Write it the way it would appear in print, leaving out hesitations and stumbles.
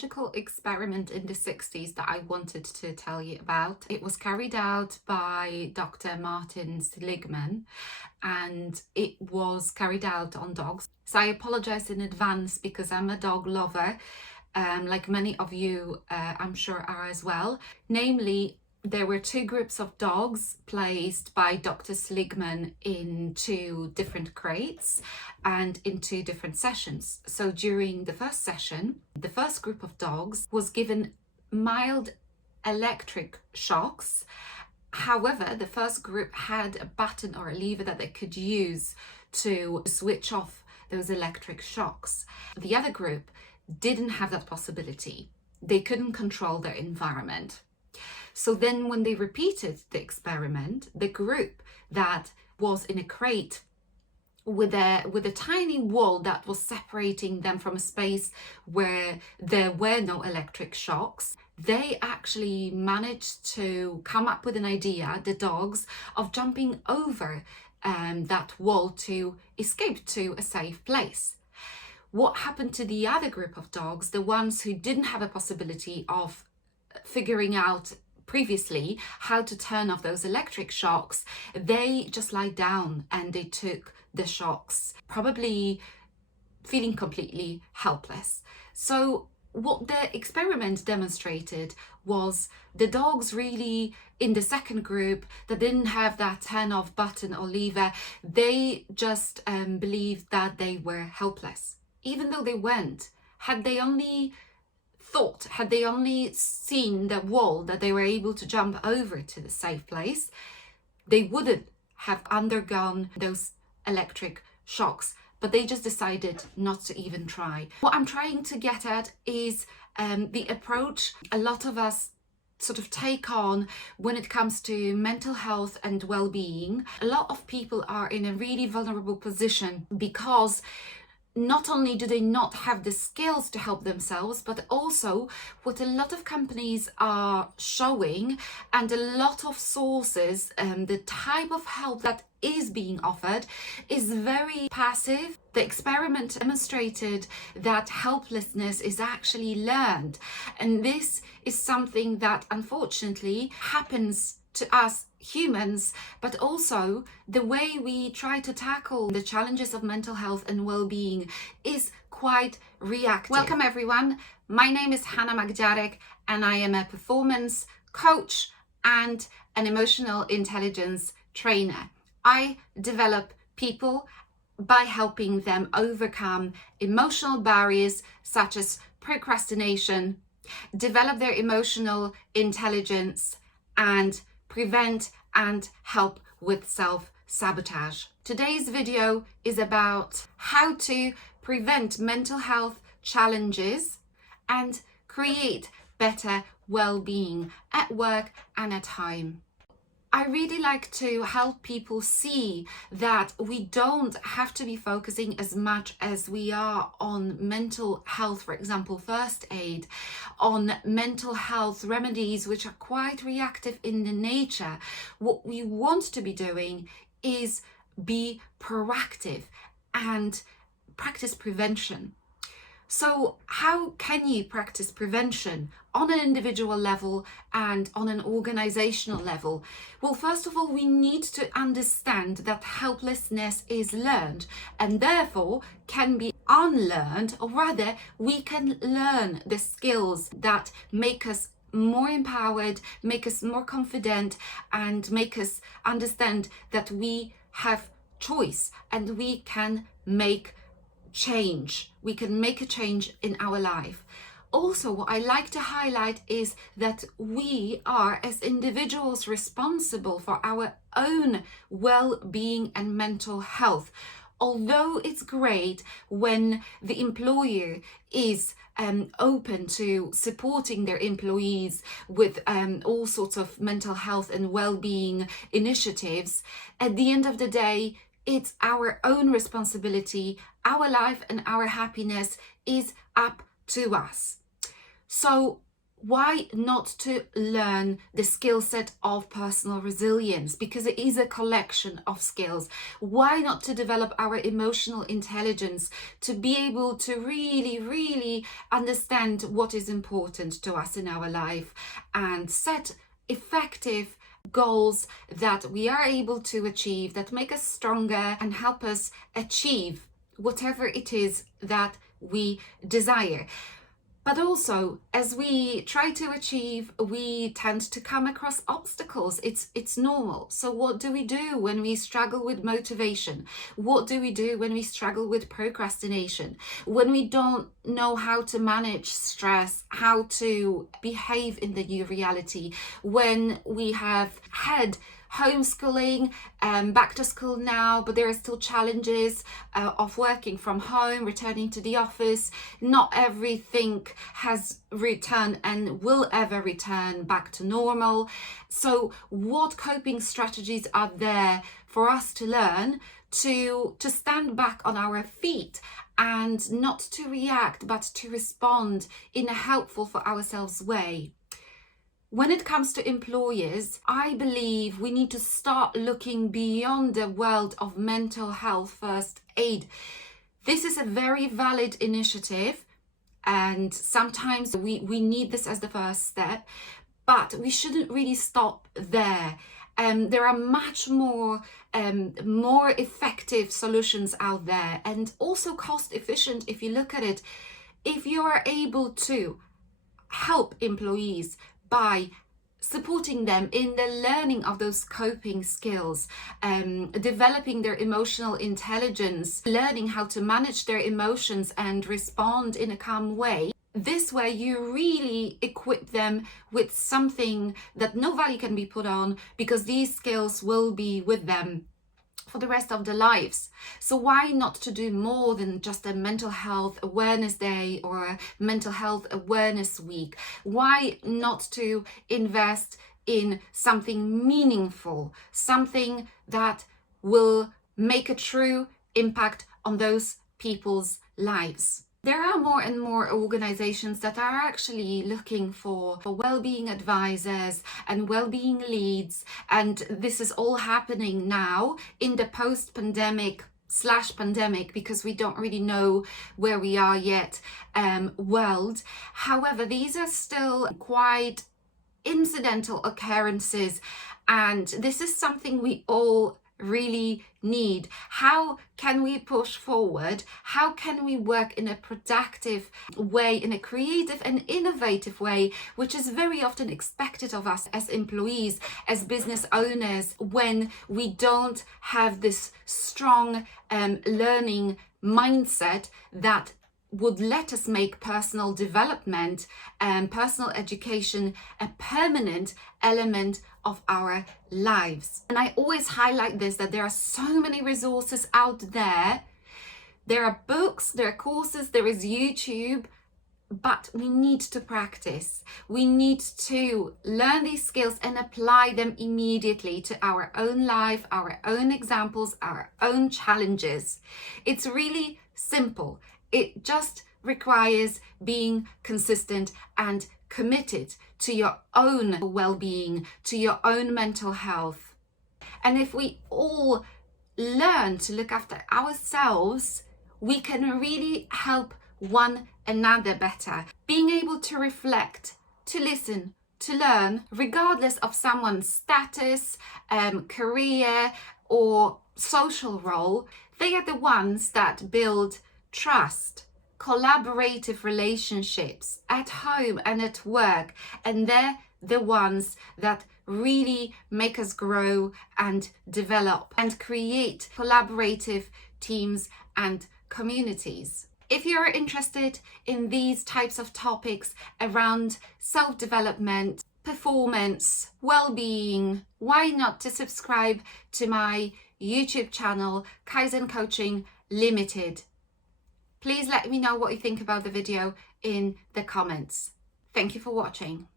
psychological experiment in the 60s that I wanted to tell you about. It was carried out by Dr. Martin Seligman, and it was carried out on dogs. So I apologize in advance because I'm a dog lover, like many of you I'm sure are as well. Namely, there were two groups of dogs placed by Dr. Seligman in two different crates and in two different sessions. So during the first session, the first group of dogs was given mild electric shocks. However, the first group had a button or a lever that they could use to switch off those electric shocks. The other group didn't have that possibility. They couldn't control their environment. So then when they repeated the experiment, the group that was in a crate with a tiny wall that was separating them from a space where there were no electric shocks, they actually managed to come up with an idea, the dogs, of jumping over that wall to escape to a safe place. What happened to the other group of dogs, the ones who didn't have a possibility of figuring out previously how to turn off those electric shocks, they just lied down and they took the shocks, probably feeling completely helpless. So what the experiment demonstrated was the dogs really in the second group that didn't have that turn off button or lever, they just believed that they were helpless, even though they weren't. Had they only seen the wall that they were able to jump over to the safe place, they wouldn't have undergone those electric shocks, but they just decided not to even try. What I'm trying to get at is the approach a lot of us sort of take on when it comes to mental health and well-being. A lot of people are in a really vulnerable position because not only do they not have the skills to help themselves, but also what a lot of companies are showing and a lot of sources, the type of help that is being offered is very passive. The experiment demonstrated that helplessness is actually learned, and this is something that unfortunately happens to us humans, but also the way we try to tackle the challenges of mental health and well-being is quite reactive. Welcome everyone, my name is Hanna Magdziarek and I am a performance coach and an emotional intelligence trainer. I develop people by helping them overcome emotional barriers such as procrastination, develop their emotional intelligence, and prevent and help with self-sabotage. Today's video is about how to prevent mental health challenges and create better well-being at work and at home. I really like to help people see that we don't have to be focusing as much as we are on mental health, for example, first aid, on mental health remedies, which are quite reactive in the nature. What we want to be doing is be proactive and practice prevention. So how can you practice prevention on an individual level and on an organizational level? Well, first of all, we need to understand that helplessness is learned and therefore can be unlearned, or rather we can learn the skills that make us more empowered, make us more confident, and make us understand that we have choice and we can make change. We can make a change in our life. Also, what I like to highlight is that we are as individuals responsible for our own well-being and mental health. Although it's great when the employer is open to supporting their employees with all sorts of mental health and well-being initiatives, at the end of the day, it's our own responsibility. Our life and our happiness is up to us. So Why not to learn the skill set of personal resilience? Because it is a collection of skills. Why not to develop our emotional intelligence to be able to really understand what is important to us in our life and set effective goals that we are able to achieve, that make us stronger and help us achieve whatever it is that we desire. But also, as we try to achieve, we tend to come across obstacles. It's normal. So what do we do when we struggle with motivation? What do we do when we struggle with procrastination? When we don't know how to manage stress, how to behave in the new reality? When we have had homeschooling, back to school now, but there are still challenges of working from home, returning to the office. Not everything has returned and will ever return back to normal. So what coping strategies are there for us to learn to stand back on our feet and not to react, but to respond in a helpful for ourselves way? When it comes to employers, I believe we need to start looking beyond the world of mental health first aid. This is a very valid initiative, and sometimes we need this as the first step, but we shouldn't really stop there. There are much more effective solutions out there, and also cost efficient if you look at it. If you are able to help employees by supporting them in the learning of those coping skills, developing their emotional intelligence, learning how to manage their emotions and respond in a calm way. This way you really equip them with something that no value can be put on, because these skills will be with them for the rest of their lives. So why not to do more than just a mental health awareness day or a mental health awareness week? Why not to invest in something meaningful, something that will make a true impact on those people's lives? There are more and more organizations that are actually looking for well-being advisors and well-being leads, and this is all happening now in the post-pandemic/pandemic, because we don't really know where we are yet, world. However, these are still quite incidental occurrences, and this is something we all really need. How can we push forward? How can we work in a productive way, in a creative and innovative way, which is very often expected of us as employees, as business owners, when we don't have this strong learning mindset that would let us make personal development and personal education a permanent element of our lives. And I always highlight this, that there are so many resources out there. There are books, there are courses, there is YouTube, but we need to practice. We need to learn these skills and apply them immediately to our own life, our own examples, our own challenges. It's really simple. It just requires being consistent and committed to your own well-being, to your own mental health. And if we all learn to look after ourselves, we can really help one another better. Being able to reflect, to listen, to learn, regardless of someone's status, career, or social role, they are the ones that build trust, collaborative relationships at home and at work, and they're the ones that really make us grow and develop and create collaborative teams and communities. If you're interested in these types of topics around self-development, performance, well-being, why not to subscribe to my YouTube channel, Kaizen Coaching Limited. Please let me know what you think about the video in the comments. Thank you for watching.